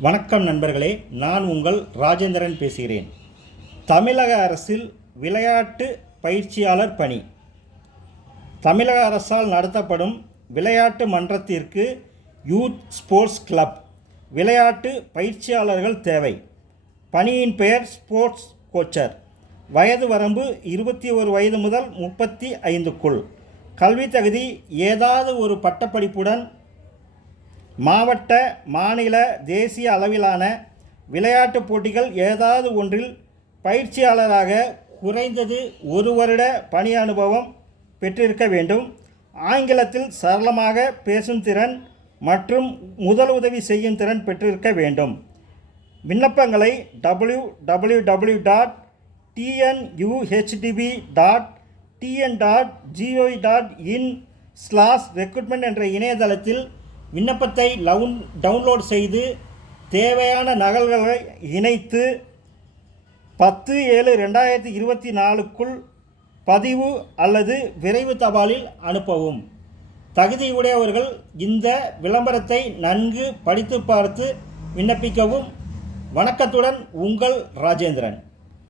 வணக்கம் நண்பர்களே நான் உங்கள் ராஜேந்திரன் பேசுகிறேன். தமிழக அரசில் விளையாட்டு பயிற்சியாளர் பணி. தமிழக அரசால் நடத்தப்படும் விளையாட்டு மன்றத்திற்கு யூத் ஸ்போர்ட்ஸ் கிளப் விளையாட்டு பயிற்சியாளர்கள் தேவை. பணியின் பெயர் ஸ்போர்ட்ஸ் கோச்சர். வயது வரம்பு இருபத்தி ஒரு வயது முதல் முப்பத்தி ஐந்துக்குள். கல்வி தகுதி ஏதாவது ஒரு பட்டப்படிப்புடன் மாவட்ட மாநில தேசிய அளவிலான விளையாட்டுப் போட்டிகள் ஏதாவது ஒன்றில் பயிற்சியாளராக குறைந்தது ஒரு வருட பணி அனுபவம் பெற்றிருக்க வேண்டும். ஆங்கிலத்தில் சரளமாக பேசும் திறன் மற்றும் முதலுதவி செய்யும் திறன் பெற்றிருக்க வேண்டும். விண்ணப்பங்களை W W W dot TNUHDP dot TN dot GOE dot in slash recruitment என்ற இணையதளத்தில் விண்ணப்பத்தை லவுன் டவுன்லோட் செய்து தேவையான நகல்களை இணைத்து பத்து ஏழு ரெண்டாயிரத்தி இருபத்தி நாலுக்குள் பதிவு அல்லது விரைவு தபாலில் அனுப்பவும். தகுதியுடையவர்கள் இந்த விளம்பரத்தை நன்கு படித்து பார்த்து விண்ணப்பிக்கவும். வணக்கத்துடன் உங்கள் ராஜேந்திரன்.